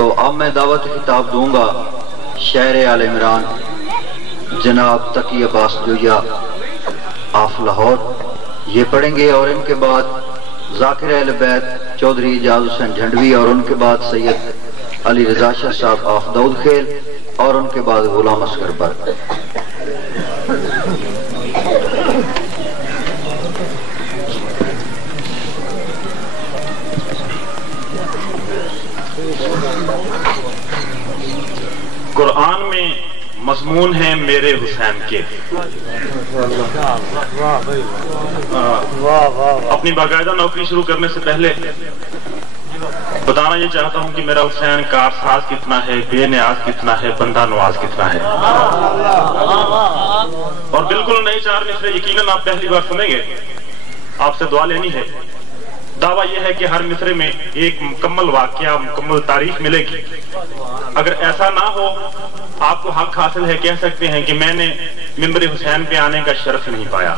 تو اب میں دعوت خطاب دوں گا شہر آل عمران جناب تقی عباس جویا آف لاہور، یہ پڑھیں گے، اور ان کے بعد ذاکر اہل بیت چودھری اعجاز حسین جھنڈوی، اور ان کے بعد سید علی رضا شاہ صاحب آف داؤد خیل، اور ان کے بعد غلام اصغر پر۔ قرآن میں مضمون ہے میرے حسین کے۔ اپنی باقاعدہ نوکری شروع کرنے سے پہلے بتانا یہ چاہتا ہوں کہ میرا حسین کارساز کتنا ہے، بے نیاز کتنا ہے، بندہ نواز کتنا ہے۔ اور بالکل نئے چار مصرے یقیناً آپ پہلی بار سنیں گے، آپ سے دعا لینی ہے۔ دعویٰ یہ ہے کہ ہر مصرے میں ایک مکمل واقعہ، مکمل تاریخ ملے گی۔ اگر ایسا نہ ہو، آپ کو حق حاصل ہے، کہہ سکتے ہیں کہ میں نے ممبر حسین پہ آنے کا شرف نہیں پایا۔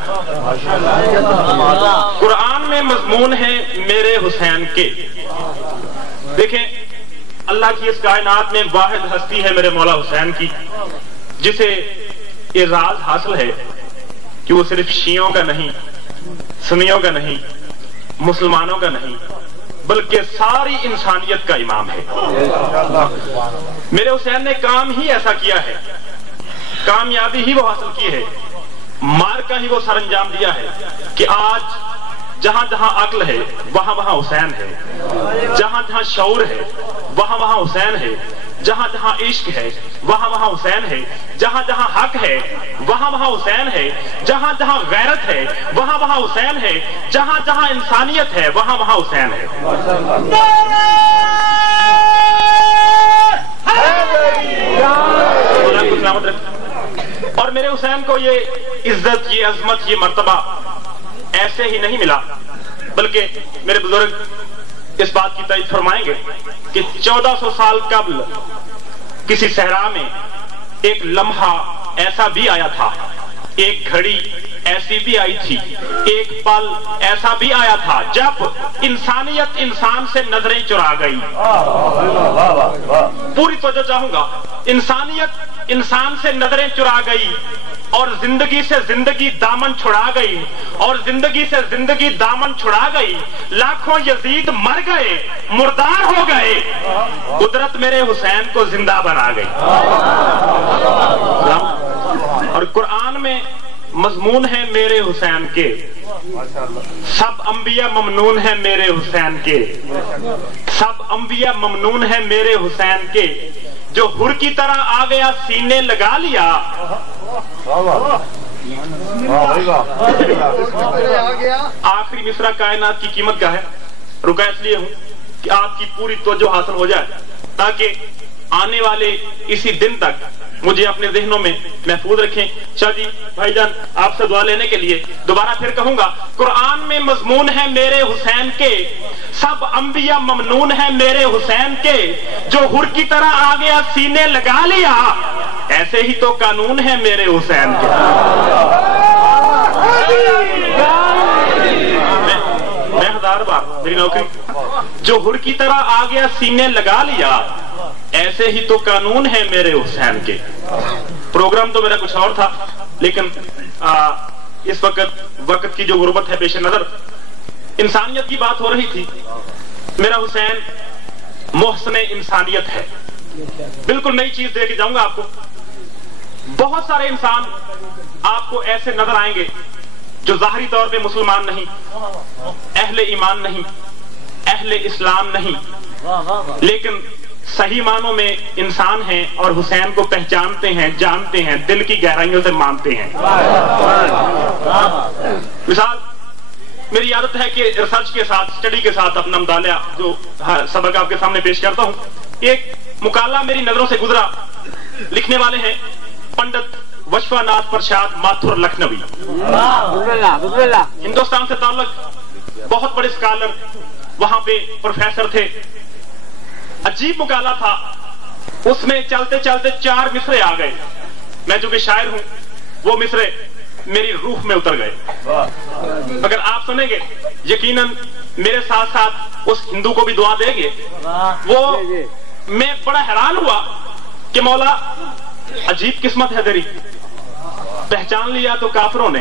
قرآن میں مضمون ہے میرے حسین کے۔ دیکھیں، اللہ کی اس کائنات میں واحد ہستی ہے میرے مولا حسین کی، جسے اعزاز حاصل ہے کہ وہ صرف شیعوں کا نہیں، سنیوں کا نہیں، مسلمانوں کا نہیں، بلکہ ساری انسانیت کا امام ہے۔ میرے حسین نے کام ہی ایسا کیا ہے، کامیابی ہی وہ حاصل کی ہے، مار کا ہی وہ سر انجام دیا ہے کہ آج جہاں جہاں عقل ہے وہاں وہاں حسین ہے، جہاں جہاں شعور ہے وہاں وہاں حسین ہے، جہاں جہاں عشق ہے وہاں وہاں حسین ہے، جہاں جہاں حق ہے وہاں وہاں حسین ہے، جہاں جہاں غیرت ہے وہاں وہاں حسین ہے، جہاں جہاں انسانیت ہے وہاں وہاں حسین ہے۔ اور میرے حسین کو یہ عزت، یہ عظمت، یہ مرتبہ ایسے ہی نہیں ملا، بلکہ میرے بزرگ اس بات کی تائید فرمائیں گے کہ 1400 سال قبل کسی صحرا میں ایک لمحہ ایسا بھی آیا تھا، ایک گھڑی ایسی بھی آئی تھی، ایک پل ایسا بھی آیا تھا جب انسانیت انسان سے نظریں چرا گئی۔ پوری توجہ چاہوں گا، انسانیت انسان سے نظریں چرا گئی، اور زندگی سے زندگی دامن چھڑا گئی، اور زندگی سے زندگی دامن چھڑا گئی۔ لاکھوں یزید مر گئے، مردار ہو گئے، قدرت میرے حسین کو زندہ بنا گئی۔ اور قرآن میں مضمون ہے میرے حسین کے، سب انبیاء ممنون ہیں میرے حسین کے، سب انبیاء ممنون ہیں میرے حسین کے، جو حر کی طرح آ گیا سینے لگا لیا۔ آخری مصرع کائنات کی قیمت کا ہے، رکا اس لیے ہوں کہ آپ کی پوری توجہ حاصل ہو جائے، تاکہ آنے والے اسی دن تک مجھے اپنے ذہنوں میں محفوظ رکھیں۔ شاہ جی، بھائی جان، آپ سے دعا لینے کے لیے دوبارہ پھر کہوں گا، قرآن میں مضمون ہے میرے حسین کے، سب انبیاء ممنون ہیں میرے حسین کے، جو حر کی طرح آ گیا سینے لگا لیا، ایسے ہی تو قانون ہے میرے حسین کے۔ میں 1000 بار میری نوکری، جو حر کی طرح آ گیا سینے لگا لیا، ایسے ہی تو قانون ہے میرے حسین کے۔ پروگرام تو میرا کچھ اور تھا، لیکن اس وقت کی جو غربت ہے پیش نظر، انسانیت کی بات ہو رہی تھی۔ میرا حسین محسن انسانیت ہے، بالکل نئی چیز دے کے جاؤں گا آپ کو۔ بہت سارے انسان آپ کو ایسے نظر آئیں گے جو ظاہری طور پہ مسلمان نہیں، اہل ایمان نہیں، اہل اسلام نہیں، لیکن صحیح معنوں میں انسان ہیں اور حسین کو پہچانتے ہیں، جانتے ہیں، دل کی گہرائیوں سے مانتے ہیں۔ مثال، میری عادت ہے کہ ریسرچ کے ساتھ، اسٹڈی کے ساتھ اپنا مطالعہ جو سبق آپ کے سامنے پیش کرتا ہوں۔ ایک مقالہ میری نظروں سے گزرا، لکھنے والے ہیں پنڈت وشوا ناتھ پرشاد ماتھر لکھنوی، ہندوستان سے تعلق، بہت بڑے اسکالر، وہاں پہ پروفیسر تھے۔ عجیب مقالہ تھا، اس میں چلتے چلتے 4 مصرے آ گئے۔ میں جو کہ شاعر ہوں، وہ مصرے میری روح میں اتر گئے۔ اگر آپ سنیں گے یقیناً میرے ساتھ ساتھ اس ہندو کو بھی دعا دیں گے۔ وہ मैं बड़ा हैरान हुआ कि मौला अजीब किस्मत है तेरी, पहचान लिया तो काफिरों ने,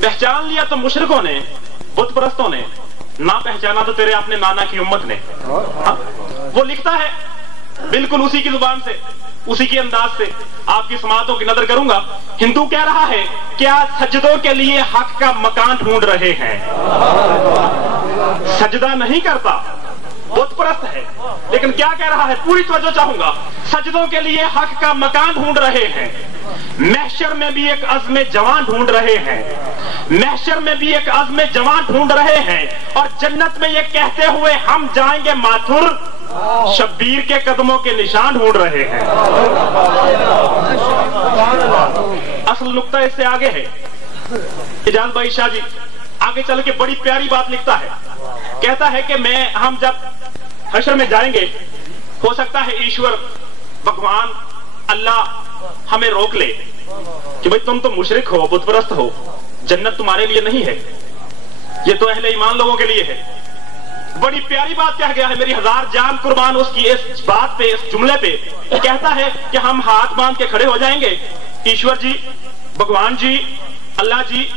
पहचान लिया तो मुशरिकों ने, बुत परस्तों ने, ना पहचाना तो तेरे अपने नाना की उम्मत ने। वो लिखता है बिल्कुल उसी की जुबान से, उसी के अंदाज से, आपकी समातों की नजर करूंगा। हिंदू कह रहा है क्या सजदों के लिए हक का मकान ढूंढ रहे हैं, सजदा नहीं करता, बुत परस्त है, लेकिन क्या कह रहा है, पूरी तवज्जो चाहूंगा, सजदों के लिए हक का मकान ढूंढ रहे हैं, महशर में भी एक अज़्म जवान ढूंढ रहे हैं, महशर में भी एक अज़्म जवान ढूंढ रहे हैं, और जन्नत में ये कहते हुए हम जाएंगे माथुर, शब्बीर के कदमों के निशान ढूंढ रहे हैं। असल नुक्ता इससे आगे है। इजाज भाई शाह जी आगे चल के बड़ी प्यारी बात लिखता है, कहता है कि हम जब हशर में जाएंगे, हो सकता है ईश्वर भगवान अल्लाह हमें रोक ले कि भाई तुम तो मुशरिक हो, बुत परस्त हो, जन्नत तुम्हारे लिए नहीं है, ये तो अहले ईमान लोगों के लिए है। बड़ी प्यारी बात कह गया है, मेरी हजार जान कुर्बान उसकी इस बात पे, इस जुमले पे। कहता है कि हम हाथ बांध के खड़े हो जाएंगे, ईश्वर जी, भगवान जी, अल्लाह जी,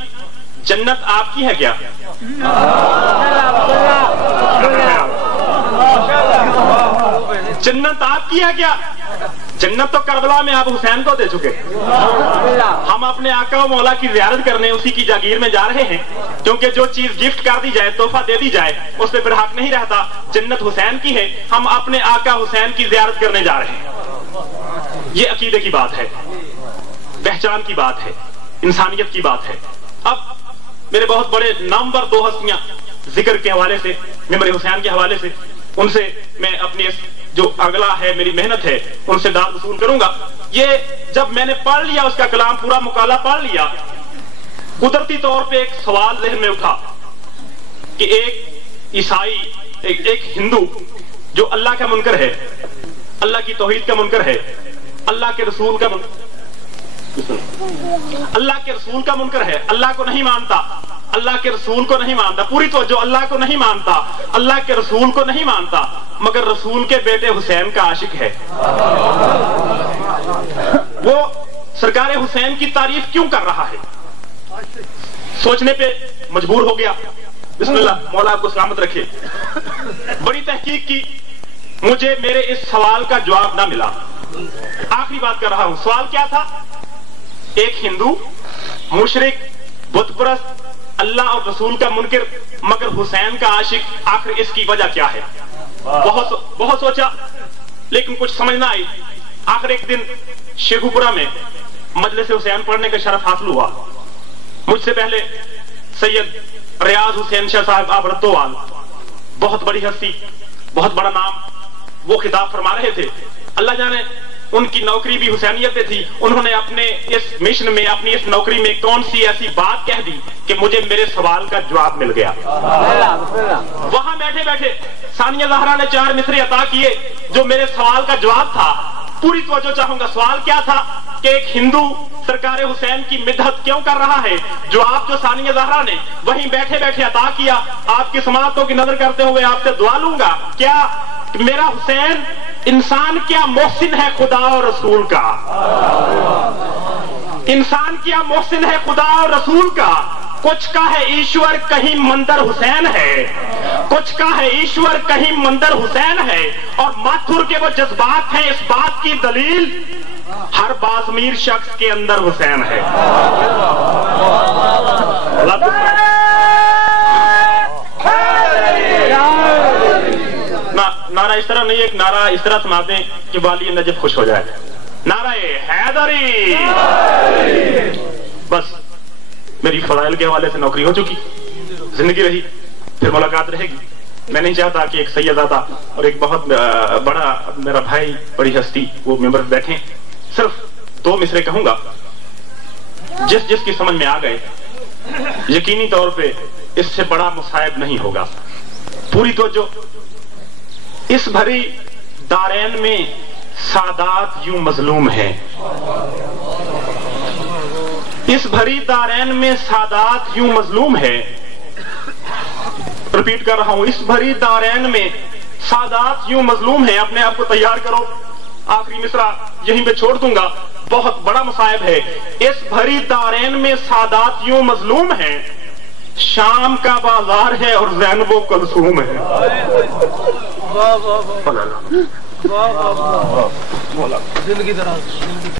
जन्नत आपकी है क्या? जन्नत आपकी है क्या? जन्नत तो करबला में आप हुसैन को दे चुके। हम अपने आका व मौला की ज़ियारत करने उसी की जागीर में जा रहे हैं, क्योंकि जो चीज गिफ्ट कर दी जाए, तोहफा दे दी जाए, उस पे फिर हक नहीं रहता। जन्नत हुसैन की है, हम अपने आका हुसैन की ज़ियारत करने जा रहे हैं। ये अकीदे की बात है, पहचान की बात है, इंसानियत की बात है। अब मेरे बहुत बड़े नामवर दो हस्तियां जिक्र के हवाले से, मेरे हुसैन के हवाले से, उनसे मैं अपनी जो अगला है मेरी मेहनत है उनसे दाद वसूल करूंगा। ये जब मैंने पढ़ लिया, उसका कलाम पूरा मुकाला पढ़ लिया, कुदरती तौर पे एक सवाल ज़हन में उठा कि एक ईसाई, एक हिंदू जो अल्लाह का मुनकर है, अल्लाह की तौहीद का मुनकर है, अल्लाह के रसूल का मुनकर है, अल्लाह को नहीं मानता, अल्लाह के रसूल को नहीं मानता, पूरी तो जो अल्लाह को नहीं मानता, अल्लाह के रसूल को नहीं मानता, मगर रसूल के बेटे हुसैन का आशिक है। वो सरकार हुसैन की तारीफ क्यों कर रहा है? सोचने पे मजबूर हो गया। बिस्मिल्लाह, मौला आपको सलामत रखे। बड़ी तहकीक की, मुझे मेरे इस सवाल का जवाब ना मिला। आखिरी बात कर रहा हूं, सवाल क्या था? एक हिंदू मुशरिक, बुत परस्त, अल्लाह और रसूल का मुनकिर, मगर हुसैन का आशिक, आखिर इसकी वजह क्या है? बहुत सोचा, लेकिन कुछ समझ ना आई। आखिर एक दिन शेखुपुरा में मजलिस हुसैन पढ़ने का शरफ हासिल हुआ। मुझसे पहले सैयद रियाज हुसैन शाह साहब आप रत्तोवाल, बहुत बड़ी हस्ती, बहुत बड़ा नाम, वो खिताब फरमा रहे थे। अल्लाह जाने उनकी नौकरी भी हुसैनियत पे थी। उन्होंने अपने इस मिशन में, अपनी इस नौकरी में कौन सी ऐसी बात कह दी कि मुझे मेरे सवाल का जवाब मिल गया। वहां बैठे बैठे सानिया ज़हरा ने 4 मिसरे अता किए जो मेरे सवाल का जवाब था। पूरी तवज्जो चाहूंगा, सवाल क्या था कि एक हिंदू सरकार हुसैन की मिदहत क्यों कर रहा है? जवाब जो सानिया ज़हरा ने वहीं बैठे बैठे अता किया। आपकी समातों की नजर करते हुए आपसे दुआ लूंगा, क्या मेरा हुसैन इंसान क्या मोहसिन है खुदा और रसूल का? इंसान क्या मोहसिन है खुदा और रसूल का? कुछ का है ईश्वर कहीं मंदिर हुसैन है, कुछ का है ईश्वर कहीं मंदिर हुसैन है, और माथुर के वो जज्बात हैं, इस बात की दलील हर बाज़मीर शख्स के अंदर हुसैन है। नारा इस तरह नहीं, एक नारा इस तरह सुनाते हैं कि वाली नजफ खुश हो जाए। नारा हैदरी। बस मेरी फलाइल के हवाले से नौकरी हो चुकी, जिंदगी रही, फिर मुलाकात रहेगी। मैं नहीं चाहता कि एक सैयदादा और एक बहुत बड़ा मेरा भाई, बड़ी हस्ती, वो मेंबर बैठे। सिर्फ 2 मिसरे कहूंगा, जिसकी समझ में आ गए, यकीनी तौर पे इससे बड़ा मुसाइब नहीं होगा। पूरी तो जो इस भरी दारैन में सादात यूं मजलूम है, इस भरी दारैन में सादात यूं मजलूम है, रिपीट कर रहा हूं, इस भरी दारैन में सादात यूं मजलूम हैं, अपने आप को तैयार करो। आखिरी मिसरा यहीं पे छोड़ दूंगा, बहुत बड़ा मसायब है। इस भरी दारैन में सादात यूं मजलूम हैं, शाम का बाजार है और ज़ैनबो कुलसूम है। वाह वाह वाह वाह वाह वाह, जिंदगी दराज।